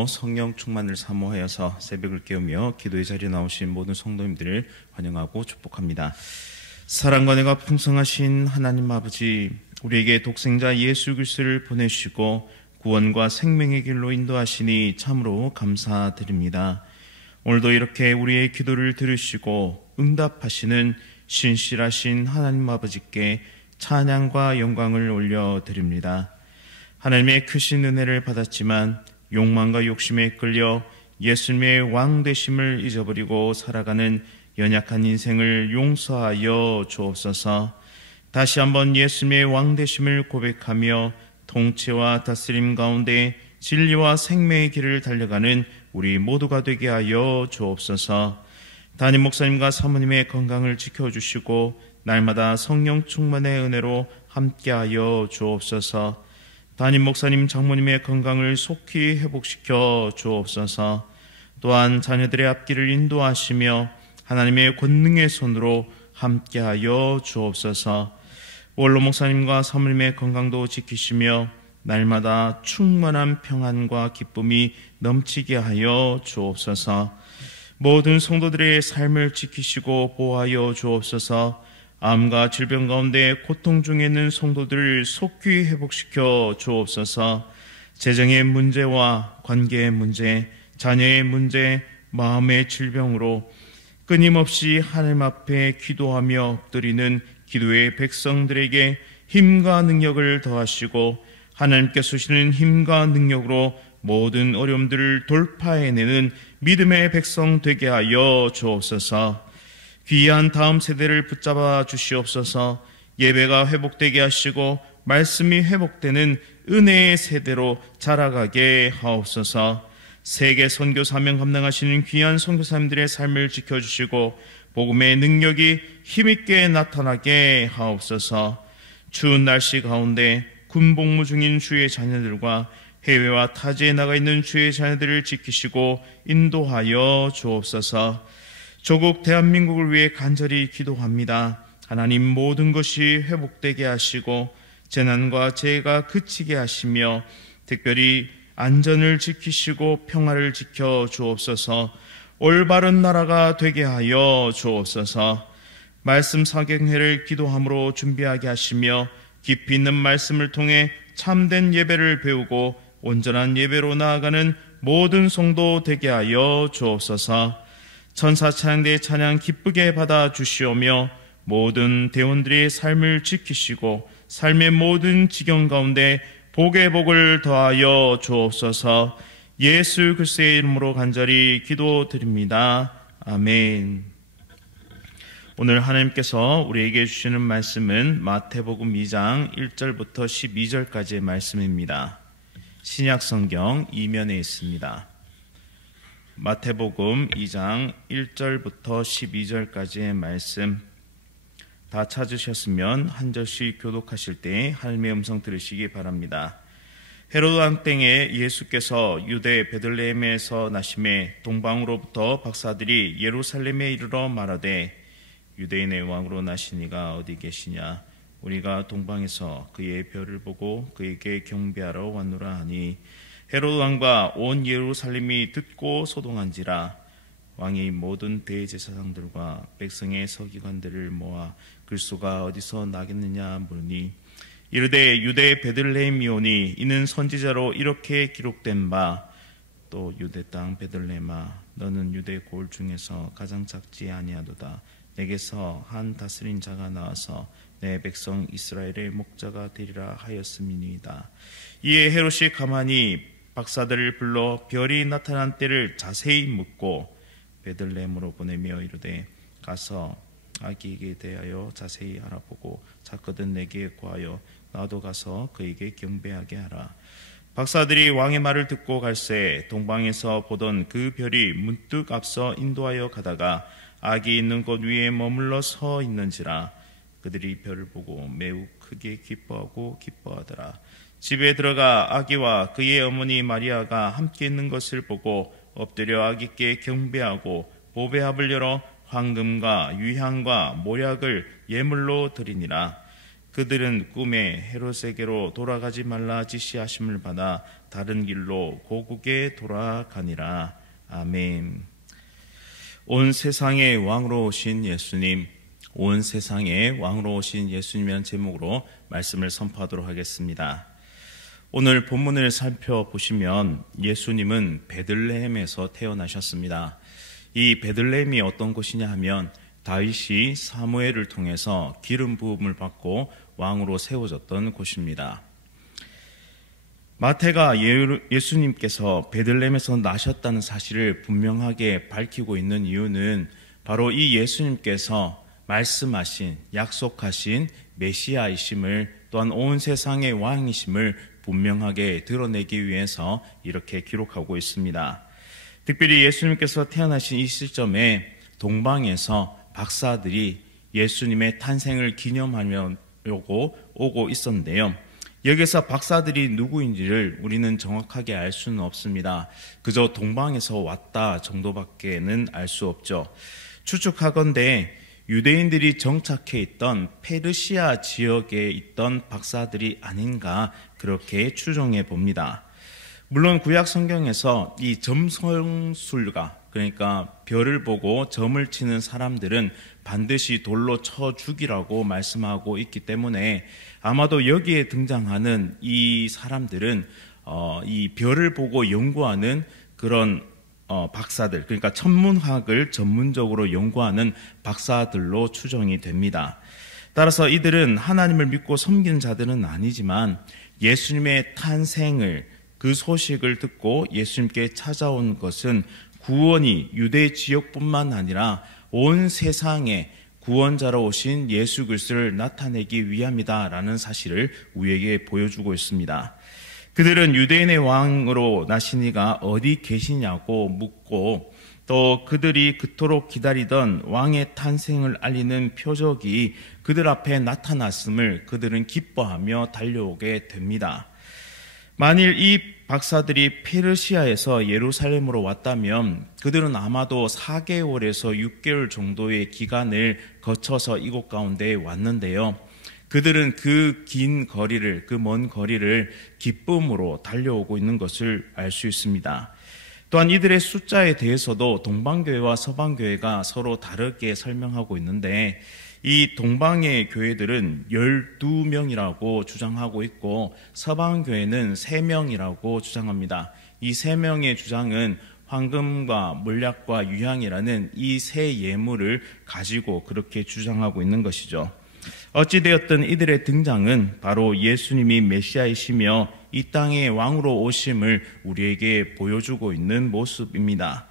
마음으로 성령 충만을 사모하여서 새벽을 깨우며 기도의 자리에 나오신 모든 성도님들을 환영하고 축복합니다. 사랑과 은혜가 풍성하신 하나님 아버지, 우리에게 독생자 예수 그리스도를 보내주시고 구원과 생명의 길로 인도하시니 참으로 감사드립니다. 오늘도 이렇게 우리의 기도를 들으시고 응답하시는 신실하신 하나님 아버지께 찬양과 영광을 올려드립니다. 하나님의 크신 은혜를 받았지만 욕망과 욕심에 끌려 예수님의 왕 되심을 잊어버리고 살아가는 연약한 인생을 용서하여 주옵소서. 다시 한번 예수님의 왕 되심을 고백하며 통치와 다스림 가운데 진리와 생명의 길을 달려가는 우리 모두가 되게 하여 주옵소서. 담임 목사님과 사모님의 건강을 지켜주시고 날마다 성령 충만의 은혜로 함께하여 주옵소서. 담임 목사님, 장모님의 건강을 속히 회복시켜 주옵소서. 또한 자녀들의 앞길을 인도하시며 하나님의 권능의 손으로 함께하여 주옵소서. 원로 목사님과 사모님의 건강도 지키시며 날마다 충만한 평안과 기쁨이 넘치게 하여 주옵소서. 모든 성도들의 삶을 지키시고 보호하여 주옵소서. 암과 질병 가운데 고통 중에 있는 성도들을 속히 회복시켜 주옵소서. 재정의 문제와 관계의 문제, 자녀의 문제, 마음의 질병으로 끊임없이 하나님 앞에 기도하며 엎드리는 기도의 백성들에게 힘과 능력을 더하시고 하나님께서 주시는 힘과 능력으로 모든 어려움들을 돌파해내는 믿음의 백성 되게 하여 주옵소서. 귀한 다음 세대를 붙잡아 주시옵소서. 예배가 회복되게 하시고 말씀이 회복되는 은혜의 세대로 자라가게 하옵소서. 세계 선교 사명 감당하시는 귀한 선교사님들의 삶을 지켜주시고 복음의 능력이 힘있게 나타나게 하옵소서. 추운 날씨 가운데 군복무 중인 주의 자녀들과 해외와 타지에 나가 있는 주의 자녀들을 지키시고 인도하여 주옵소서. 조국 대한민국을 위해 간절히 기도합니다. 하나님, 모든 것이 회복되게 하시고 재난과 재해가 그치게 하시며 특별히 안전을 지키시고 평화를 지켜 주옵소서. 올바른 나라가 되게 하여 주옵소서. 말씀 사경회를 기도함으로 준비하게 하시며 깊이 있는 말씀을 통해 참된 예배를 배우고 온전한 예배로 나아가는 모든 성도 되게 하여 주옵소서. 천사 찬양대의 찬양 기쁘게 받아 주시오며 모든 대원들의 삶을 지키시고 삶의 모든 지경 가운데 복의 복을 더하여 주옵소서. 예수 그리스도의 이름으로 간절히 기도드립니다. 아멘. 오늘 하나님께서 우리에게 주시는 말씀은 마태복음 2장 1절부터 12절까지의 말씀입니다. 신약성경 2면에 있습니다. 마태복음 2장 1절부터 12절까지의 말씀 다 찾으셨으면 한 절씩 교독하실 때 하나님의 음성 들으시기 바랍니다. 헤로드 왕 때에 예수께서 유대 베들레헴에서 나심에 동방으로부터 박사들이 예루살렘에 이르러 말하되 유대인의 왕으로 나신 이가 어디 계시냐? 우리가 동방에서 그의 별을 보고 그에게 경배하러 왔노라 하니 헤로드 왕과 온 예루살렘이 듣고 소동한지라. 왕이 모든 대제사장들과 백성의 서기관들을 모아 글소가 어디서 나겠느냐 물으니 이르되 유대 베들레헴이오니 이는 선지자로 이렇게 기록된 바 또 유대 땅 베들레헴아 너는 유대 고을 중에서 가장 작지 아니하도다. 내게서 한 다스린 자가 나와서 내 백성 이스라엘의 목자가 되리라 하였음이니이다. 이에 헤롯이 가만히 박사들을 불러 별이 나타난 때를 자세히 묻고 베들레헴으로 보내며 이르되 가서 아기에게 대하여 자세히 알아보고 작거든 내게 구하여 나도 가서 그에게 경배하게 하라. 박사들이 왕의 말을 듣고 갈새 동방에서 보던 그 별이 문득 앞서 인도하여 가다가 아기 있는 곳 위에 머물러 서 있는지라. 그들이 별을 보고 매우 크게 기뻐하더라. 집에 들어가 아기와 그의 어머니 마리아가 함께 있는 것을 보고 엎드려 아기께 경배하고 보배합을 열어 황금과 유향과 모략을 예물로 드리니라. 그들은 꿈에 헤롯에게로 돌아가지 말라 지시하심을 받아 다른 길로 고국에 돌아가니라. 아멘. 온 세상의 왕으로 오신 예수님, 온 세상의 왕으로 오신 예수님이라는 제목으로 말씀을 선포하도록 하겠습니다. 오늘 본문을 살펴보시면 예수님은 베들레헴에서 태어나셨습니다. 이 베들레헴이 어떤 곳이냐 하면 다윗이 사무엘을 통해서 기름 부음을 받고 왕으로 세워졌던 곳입니다. 마태가 예수님께서 베들레헴에서 나셨다는 사실을 분명하게 밝히고 있는 이유는 바로 이 예수님께서 말씀하신, 약속하신 메시아이심을, 또한 온 세상의 왕이심을 분명하게 드러내기 위해서 이렇게 기록하고 있습니다. 특별히 예수님께서 태어나신 이 시점에 동방에서 박사들이 예수님의 탄생을 기념하려고 오고 있었는데요. 여기서 박사들이 누구인지를 우리는 정확하게 알 수는 없습니다. 그저 동방에서 왔다 정도밖에는 알 수 없죠. 추측하건대 유대인들이 정착해 있던 페르시아 지역에 있던 박사들이 아닌가 그렇게 추정해 봅니다. 물론 구약 성경에서 이 점성술가, 그러니까 별을 보고 점을 치는 사람들은 반드시 돌로 쳐 죽이라고 말씀하고 있기 때문에 아마도 여기에 등장하는 이 사람들은 이 별을 보고 연구하는 그런 박사들, 그러니까 천문학을 전문적으로 연구하는 박사들로 추정이 됩니다. 따라서 이들은 하나님을 믿고 섬기는 자들은 아니지만 예수님의 탄생을, 그 소식을 듣고 예수님께 찾아온 것은 구원이 유대 지역뿐만 아니라 온 세상에 구원자로 오신 예수 그리스도를 나타내기 위함이다라는 사실을 우리에게 보여주고 있습니다. 그들은 유대인의 왕으로 나신 이가 어디 계시냐고 묻고, 또 그들이 그토록 기다리던 왕의 탄생을 알리는 표적이 그들 앞에 나타났음을 그들은 기뻐하며 달려오게 됩니다. 만일 이 박사들이 페르시아에서 예루살렘으로 왔다면 그들은 아마도 4개월에서 6개월 정도의 기간을 거쳐서 이곳 가운데 왔는데요. 그들은 그 긴 거리를, 그 먼 거리를 기쁨으로 달려오고 있는 것을 알 수 있습니다. 또한 이들의 숫자에 대해서도 동방교회와 서방교회가 서로 다르게 설명하고 있는데, 이 동방의 교회들은 12명이라고 주장하고 있고 서방교회는 3명이라고 주장합니다. 이 3명의 주장은 황금과 몰약과 유향이라는 이 세 예물을 가지고 그렇게 주장하고 있는 것이죠. 어찌되었든 이들의 등장은 바로 예수님이 메시아이시며 이 땅의 왕으로 오심을 우리에게 보여주고 있는 모습입니다.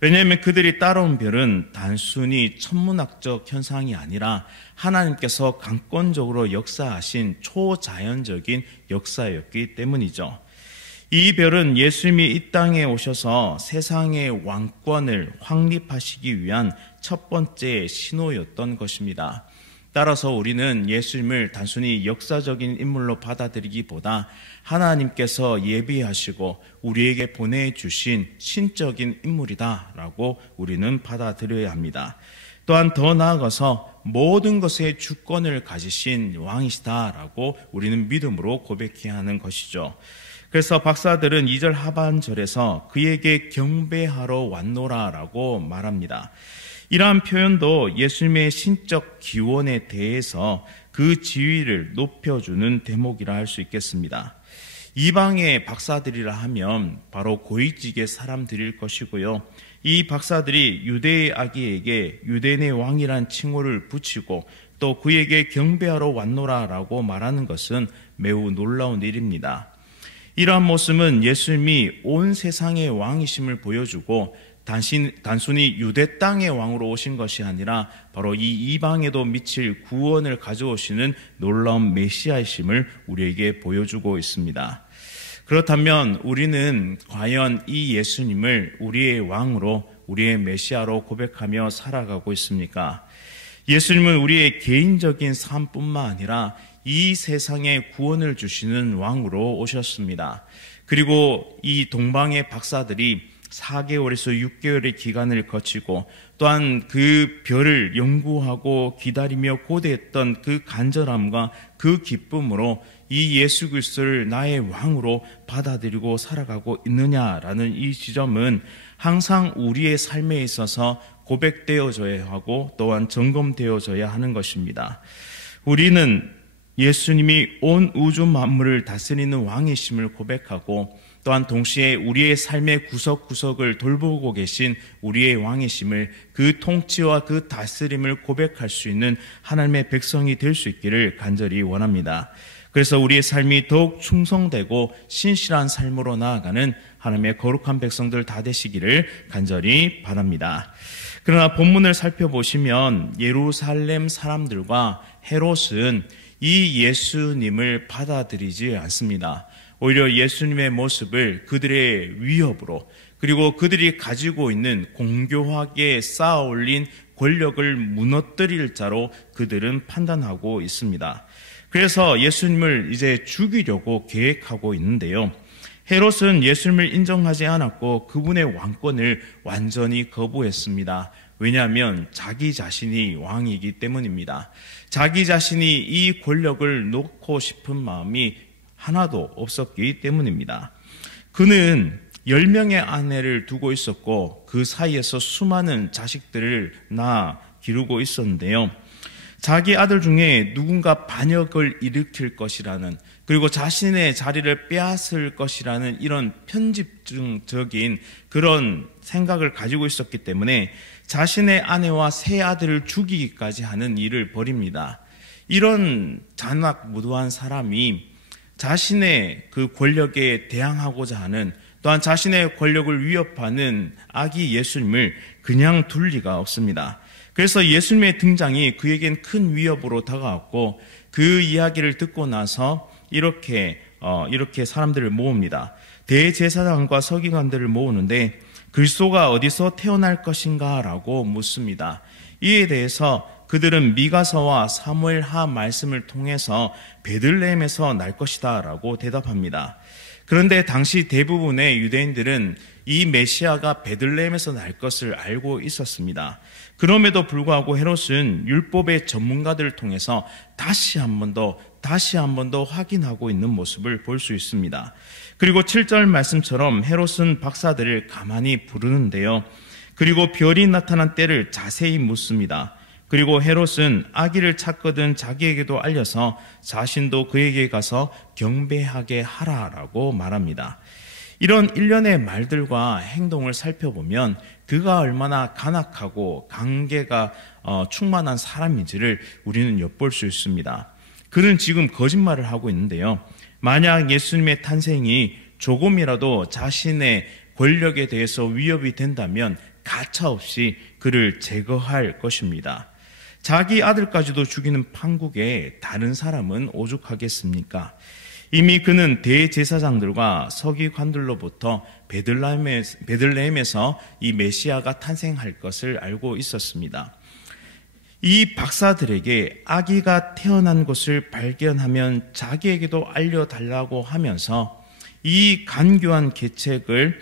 왜냐하면 그들이 따라온 별은 단순히 천문학적 현상이 아니라 하나님께서 강권적으로 역사하신 초자연적인 역사였기 때문이죠. 이 별은 예수님이 이 땅에 오셔서 세상의 왕권을 확립하시기 위한 첫 번째 신호였던 것입니다. 따라서 우리는 예수님을 단순히 역사적인 인물로 받아들이기보다 하나님께서 예비하시고 우리에게 보내주신 신적인 인물이다라고 우리는 받아들여야 합니다. 또한 더 나아가서 모든 것의 주권을 가지신 왕이시다라고 우리는 믿음으로 고백해야 하는 것이죠. 그래서 박사들은 2절 하반절에서 그에게 경배하러 왔노라라고 말합니다. 이러한 표현도 예수님의 신적 기원에 대해서 그 지위를 높여주는 대목이라 할 수 있겠습니다. 이방의 박사들이라 하면 바로 고위직의 사람들일 것이고요. 이 박사들이 유대의 아기에게 유대인의 왕이란 칭호를 붙이고 또 그에게 경배하러 왔노라라고 말하는 것은 매우 놀라운 일입니다. 이러한 모습은 예수님이 온 세상의 왕이심을 보여주고 단순히 유대 땅의 왕으로 오신 것이 아니라 바로 이 이방에도 미칠 구원을 가져오시는 놀라운 메시아이심을 우리에게 보여주고 있습니다. 그렇다면 우리는 과연 이 예수님을 우리의 왕으로, 우리의 메시아로 고백하며 살아가고 있습니까? 예수님은 우리의 개인적인 삶뿐만 아니라 이 세상에 구원을 주시는 왕으로 오셨습니다. 그리고 이 동방의 박사들이 4개월에서 6개월의 기간을 거치고 또한 그 별을 연구하고 기다리며 고대했던 그 간절함과 그 기쁨으로 이 예수 그리스도를 나의 왕으로 받아들이고 살아가고 있느냐라는 이 지점은 항상 우리의 삶에 있어서 고백되어져야 하고 또한 점검되어져야 하는 것입니다. 우리는 예수님이 온 우주 만물을 다스리는 왕이심을 고백하고 또한 동시에 우리의 삶의 구석구석을 돌보고 계신 우리의 왕이심을, 그 통치와 그 다스림을 고백할 수 있는 하나님의 백성이 될 수 있기를 간절히 원합니다. 그래서 우리의 삶이 더욱 충성되고 신실한 삶으로 나아가는 하나님의 거룩한 백성들 다 되시기를 간절히 바랍니다. 그러나 본문을 살펴보시면 예루살렘 사람들과 헤롯은 이 예수님을 받아들이지 않습니다. 오히려 예수님의 모습을 그들의 위협으로, 그리고 그들이 가지고 있는 공교하게 쌓아 올린 권력을 무너뜨릴 자로 그들은 판단하고 있습니다. 그래서 예수님을 이제 죽이려고 계획하고 있는데요. 헤롯은 예수님을 인정하지 않았고 그분의 왕권을 완전히 거부했습니다. 왜냐하면 자기 자신이 왕이기 때문입니다. 자기 자신이 이 권력을 놓고 싶은 마음이 하나도 없었기 때문입니다. 그는 10명의 아내를 두고 있었고 그 사이에서 수많은 자식들을 낳아 기르고 있었는데요. 자기 아들 중에 누군가 반역을 일으킬 것이라는, 그리고 자신의 자리를 빼앗을 것이라는 이런 편집적인 그런 생각을 가지고 있었기 때문에 자신의 아내와 세 아들을 죽이기까지 하는 일을 벌입니다. 이런 잔악무도한 사람이 자신의 그 권력에 대항하고자 하는, 또한 자신의 권력을 위협하는 아기 예수님을 그냥 둘 리가 없습니다. 그래서 예수님의 등장이 그에겐 큰 위협으로 다가왔고 그 이야기를 듣고 나서 이렇게 사람들을 모읍니다. 대제사장과 서기관들을 모으는데 그리스도가 어디서 태어날 것인가 라고 묻습니다. 이에 대해서 그들은 미가서와 사무엘하 말씀을 통해서 베들레헴에서 날 것이다 라고 대답합니다. 그런데 당시 대부분의 유대인들은 이 메시아가 베들레헴에서 날 것을 알고 있었습니다. 그럼에도 불구하고 헤롯은 율법의 전문가들을 통해서 다시 한 번 더 확인하고 있는 모습을 볼 수 있습니다. 그리고 7절 말씀처럼 헤롯은 박사들을 가만히 부르는데요. 그리고 별이 나타난 때를 자세히 묻습니다. 그리고 헤롯은 아기를 찾거든 자기에게도 알려서 자신도 그에게 가서 경배하게 하라라고 말합니다. 이런 일련의 말들과 행동을 살펴보면 그가 얼마나 간악하고 강계가 충만한 사람인지를 우리는 엿볼 수 있습니다. 그는 지금 거짓말을 하고 있는데요. 만약 예수님의 탄생이 조금이라도 자신의 권력에 대해서 위협이 된다면 가차없이 그를 제거할 것입니다. 자기 아들까지도 죽이는 판국에 다른 사람은 오죽하겠습니까? 이미 그는 대제사장들과 서기관들로부터 베들레헴에서 이 메시아가 탄생할 것을 알고 있었습니다. 이 박사들에게 아기가 태어난 것을 발견하면 자기에게도 알려달라고 하면서 이 간교한 계책을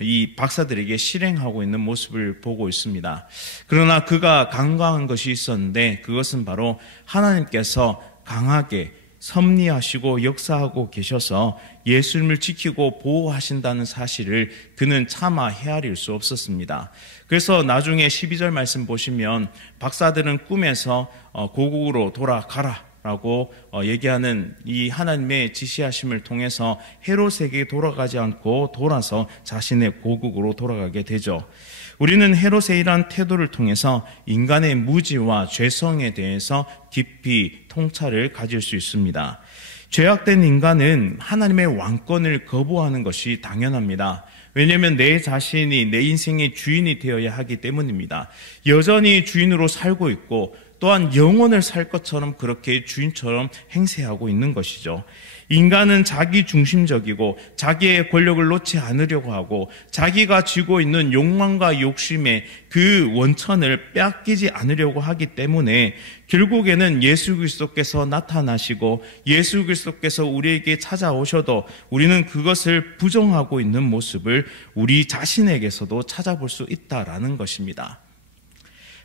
이 박사들에게 실행하고 있는 모습을 보고 있습니다. 그러나 그가 간과한 것이 있었는데 그것은 바로 하나님께서 강하게 섭리하시고 역사하고 계셔서 예수님을 지키고 보호하신다는 사실을 그는 차마 헤아릴 수 없었습니다. 그래서 나중에 12절 말씀 보시면 박사들은 꿈에서 고국으로 돌아가라 라고 얘기하는 이 하나님의 지시하심을 통해서 헤롯에게 돌아가지 않고 돌아서 자신의 고국으로 돌아가게 되죠. 우리는 헤롯의 이러한 태도를 통해서 인간의 무지와 죄성에 대해서 깊이 통찰을 가질 수 있습니다. 죄악된 인간은 하나님의 왕권을 거부하는 것이 당연합니다. 왜냐하면 내 자신이 내 인생의 주인이 되어야 하기 때문입니다. 여전히 주인으로 살고 있고 또한 영원을 살 것처럼 그렇게 주인처럼 행세하고 있는 것이죠. 인간은 자기 중심적이고 자기의 권력을 놓지 않으려고 하고 자기가 쥐고 있는 욕망과 욕심의 그 원천을 빼앗기지 않으려고 하기 때문에 결국에는 예수 그리스도께서 나타나시고 예수 그리스도께서 우리에게 찾아오셔도 우리는 그것을 부정하고 있는 모습을 우리 자신에게서도 찾아볼 수 있다라는 것입니다.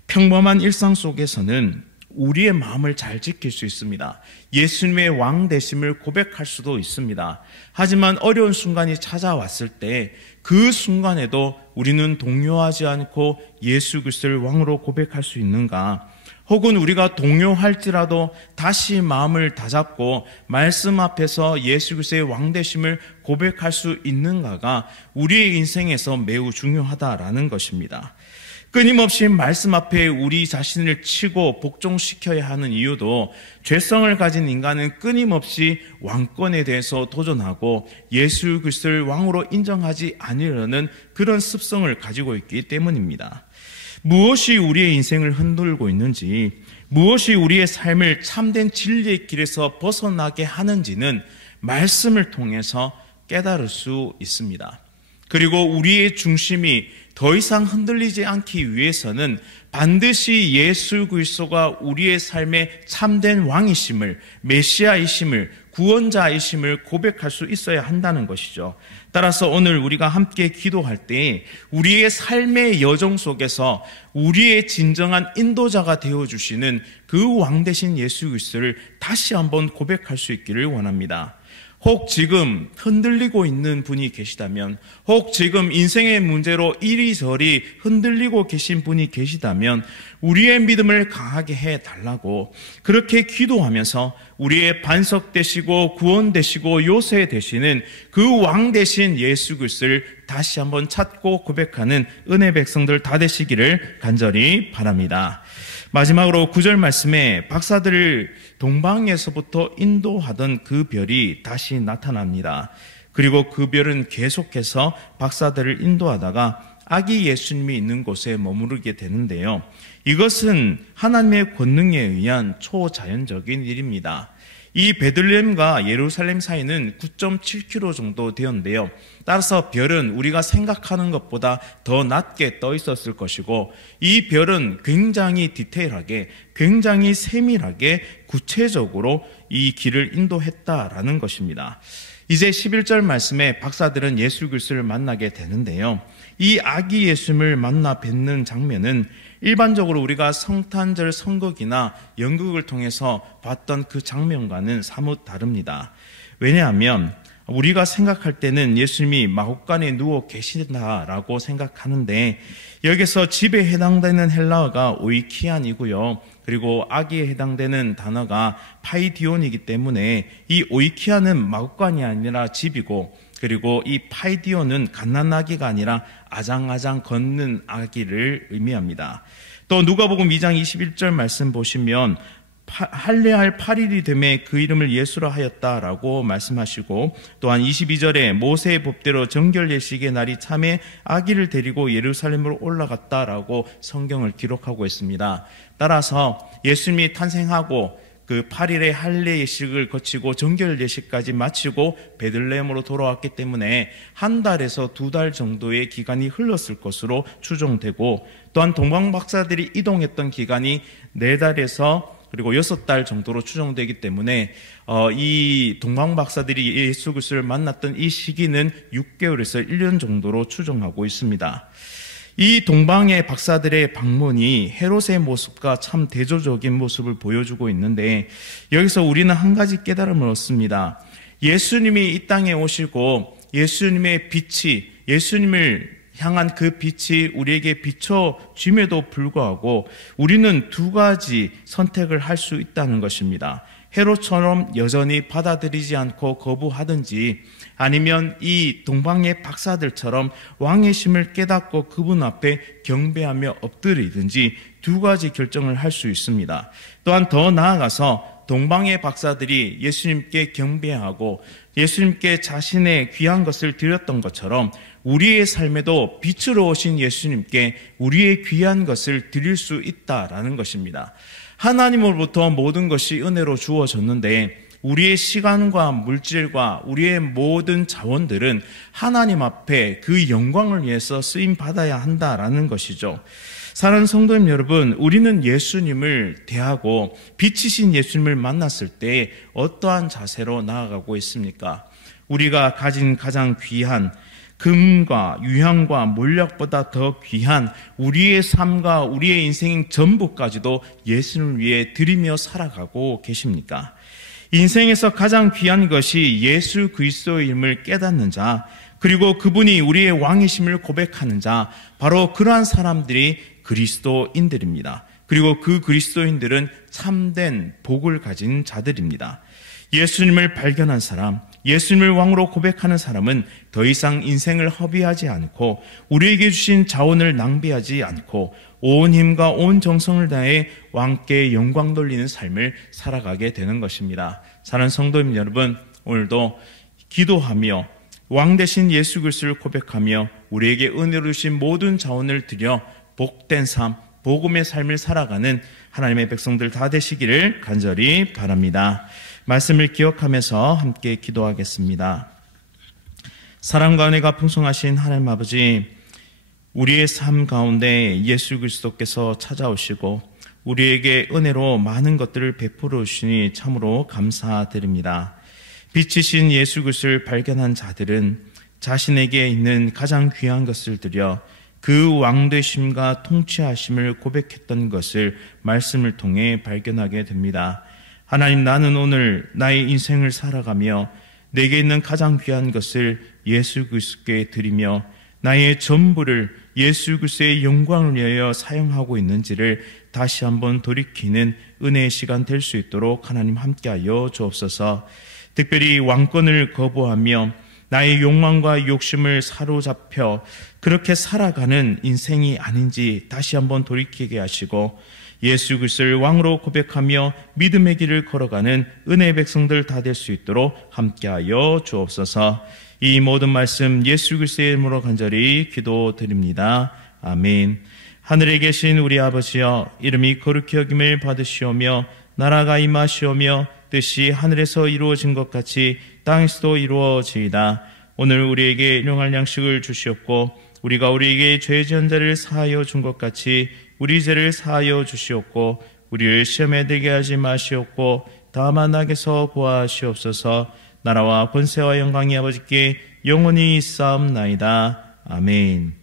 평범한 일상 속에서는 우리의 마음을 잘 지킬 수 있습니다. 예수님의 왕 되심을 고백할 수도 있습니다. 하지만 어려운 순간이 찾아왔을 때 그 순간에도 우리는 동요하지 않고 예수 그리스도를 왕으로 고백할 수 있는가? 혹은 우리가 동요할지라도 다시 마음을 다잡고 말씀 앞에서 예수 그리스도의 왕 되심을 고백할 수 있는가가 우리의 인생에서 매우 중요하다라는 것입니다. 끊임없이 말씀 앞에 우리 자신을 치고 복종시켜야 하는 이유도 죄성을 가진 인간은 끊임없이 왕권에 대해서 도전하고 예수 그리스도를 왕으로 인정하지 않으려는 그런 습성을 가지고 있기 때문입니다. 무엇이 우리의 인생을 흔들고 있는지, 무엇이 우리의 삶을 참된 진리의 길에서 벗어나게 하는지는 말씀을 통해서 깨달을 수 있습니다. 그리고 우리의 중심이 더 이상 흔들리지 않기 위해서는 반드시 예수 그리스도가 우리의 삶의 참된 왕이심을, 메시아이심을, 구원자이심을 고백할 수 있어야 한다는 것이죠. 따라서 오늘 우리가 함께 기도할 때 우리의 삶의 여정 속에서 우리의 진정한 인도자가 되어주시는 그 왕 되신 예수 그리스도를 다시 한번 고백할 수 있기를 원합니다. 혹 지금 흔들리고 있는 분이 계시다면, 혹 지금 인생의 문제로 이리저리 흔들리고 계신 분이 계시다면 우리의 믿음을 강하게 해달라고 그렇게 기도하면서 우리의 반석 되시고 구원 되시고 요새 되시는 그 왕 되신 예수 그리스도를 다시 한번 찾고 고백하는 은혜 백성들 다 되시기를 간절히 바랍니다. 마지막으로 9절 말씀에 박사들을 동방에서부터 인도하던 그 별이 다시 나타납니다. 그리고 그 별은 계속해서 박사들을 인도하다가 아기 예수님이 있는 곳에 머무르게 되는데요. 이것은 하나님의 권능에 의한 초자연적인 일입니다. 이 베들레헴과 예루살렘 사이는 9.7km 정도 되었는데요. 따라서 별은 우리가 생각하는 것보다 더 낮게 떠 있었을 것이고 이 별은 굉장히 디테일하게, 굉장히 세밀하게 구체적으로 이 길을 인도했다라는 것입니다. 이제 11절 말씀에 박사들은 예수 그리스도를 만나게 되는데요. 이 아기 예수님을 만나 뵙는 장면은 일반적으로 우리가 성탄절 선극이나 연극을 통해서 봤던 그 장면과는 사뭇 다릅니다. 왜냐하면 우리가 생각할 때는 예수님이 마구간에 누워 계신다라고 생각하는데 여기서 집에 해당되는 헬라어가 오이키안이고요. 그리고 아기에 해당되는 단어가 파이디온이기 때문에 이 오이키안은 마구간이 아니라 집이고 그리고 이 파이디온은 갓난아기가 아니라 아장아장 걷는 아기를 의미합니다. 또 누가복음 2장 21절 말씀 보시면 할례할 8일이 되매 그 이름을 예수라 하였다라고 말씀하시고 또한 22절에 모세의 법대로 정결 예식의 날이 참에 아기를 데리고 예루살렘으로 올라갔다라고 성경을 기록하고 있습니다. 따라서 예수님이 탄생하고 그 8일의 할례 예식을 거치고 정결 예식까지 마치고 베들레헴으로 돌아왔기 때문에 한 달에서 2달 정도의 기간이 흘렀을 것으로 추정되고 또한 동방 박사들이 이동했던 기간이 4달에서 그리고 6달 정도로 추정되기 때문에 이 동방 박사들이 예수 그리스도를 만났던 이 시기는 6개월에서 1년 정도로 추정하고 있습니다. 이 동방의 박사들의 방문이 헤롯의 모습과 참 대조적인 모습을 보여주고 있는데 여기서 우리는 한 가지 깨달음을 얻습니다. 예수님이 이 땅에 오시고 예수님의 빛이 예수님을 향한 그 빛이 우리에게 비춰짐에도 불구하고 우리는 2가지 선택을 할 수 있다는 것입니다. 헤롯처럼 여전히 받아들이지 않고 거부하든지 아니면 이 동방의 박사들처럼 왕의 심을 깨닫고 그분 앞에 경배하며 엎드리든지 2가지 결정을 할 수 있습니다. 또한 더 나아가서 동방의 박사들이 예수님께 경배하고 예수님께 자신의 귀한 것을 드렸던 것처럼 우리의 삶에도 빛으로 오신 예수님께 우리의 귀한 것을 드릴 수 있다라는 것입니다. 하나님으로부터 모든 것이 은혜로 주어졌는데 우리의 시간과 물질과 우리의 모든 자원들은 하나님 앞에 그 영광을 위해서 쓰임 받아야 한다라는 것이죠. 사랑하는 성도님 여러분, 우리는 예수님을 대하고 빛이신 예수님을 만났을 때 어떠한 자세로 나아가고 있습니까? 우리가 가진 가장 귀한 금과 유향과 몰약보다 더 귀한 우리의 삶과 우리의 인생 전부까지도 예수님을 위해 드리며 살아가고 계십니까? 인생에서 가장 귀한 것이 예수 그리스도임을 깨닫는 자, 그리고 그분이 우리의 왕이심을 고백하는 자, 바로 그러한 사람들이 그리스도인들입니다. 그리고 그 그리스도인들은 참된 복을 가진 자들입니다. 예수님을 발견한 사람, 예수님을 왕으로 고백하는 사람은 더 이상 인생을 허비하지 않고 우리에게 주신 자원을 낭비하지 않고 온 힘과 온 정성을 다해 왕께 영광 돌리는 삶을 살아가게 되는 것입니다. 사랑하는 성도님 여러분, 오늘도 기도하며 왕 대신 예수 그리스도를 고백하며 우리에게 은혜로 주신 모든 자원을 들여 복된 삶, 복음의 삶을 살아가는 하나님의 백성들 다 되시기를 간절히 바랍니다. 말씀을 기억하면서 함께 기도하겠습니다. 사랑과 은혜가 풍성하신 하나님 아버지, 우리의 삶 가운데 예수 그리스도께서 찾아오시고 우리에게 은혜로 많은 것들을 베풀어 주시니 참으로 감사드립니다. 빛이신 예수 그리스도를 발견한 자들은 자신에게 있는 가장 귀한 것을 들여 그 왕되심과 통치하심을 고백했던 것을 말씀을 통해 발견하게 됩니다. 하나님, 나는 오늘 나의 인생을 살아가며 내게 있는 가장 귀한 것을 예수 그리스도께 드리며 나의 전부를 예수 그리스도의 영광을 위하여 사용하고 있는지를 다시 한번 돌이키는 은혜의 시간 될 수 있도록 하나님 함께하여 주옵소서. 특별히 왕권을 거부하며 나의 욕망과 욕심을 사로잡혀 그렇게 살아가는 인생이 아닌지 다시 한번 돌이키게 하시고 예수 그리스도를 왕으로 고백하며 믿음의 길을 걸어가는 은혜의 백성들 다 될 수 있도록 함께하여 주옵소서. 이 모든 말씀 예수 그리스도의 이름으로 간절히 기도드립니다. 아멘. 하늘에 계신 우리 아버지여, 이름이 거룩히 여김을 받으시오며 나라가 임하시오며 뜻이 하늘에서 이루어진 것 같이 땅에서도 이루어지이다. 오늘 우리에게 일용할 양식을 주시옵고 우리가 우리에게 죄 지은 자를 사하여 준 것 같이 우리 죄를 사하여 주시옵고 우리를 시험에 들게 하지 마시옵고 다만 악에서 구하시옵소서. 나라와 권세와 영광이 아버지께 영원히 있사옵나이다. 아멘.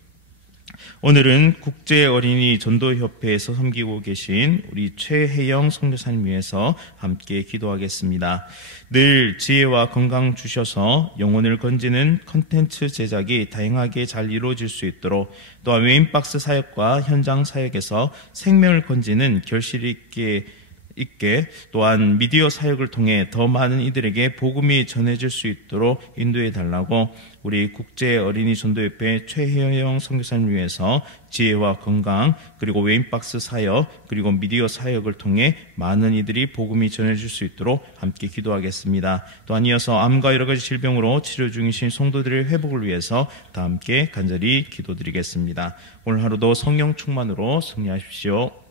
오늘은 국제 어린이 전도협회에서 섬기고 계신 우리 최혜영 선교사님 위해서 함께 기도하겠습니다. 늘 지혜와 건강 주셔서 영혼을 건지는 컨텐츠 제작이 다양하게 잘 이루어질 수 있도록, 또한 웨인박스 사역과 현장 사역에서 생명을 건지는 결실 있게 또한 미디어 사역을 통해 더 많은 이들에게 복음이 전해질 수 있도록 인도해 달라고 우리 국제 어린이 전도협회 최혜영 선교사님을 위해서 지혜와 건강, 그리고 웨인박스 사역, 그리고 미디어 사역을 통해 많은 이들이 복음이 전해질 수 있도록 함께 기도하겠습니다. 또한 이어서 암과 여러 가지 질병으로 치료 중이신 성도들의 회복을 위해서 다 함께 간절히 기도드리겠습니다. 오늘 하루도 성령 충만으로 승리하십시오.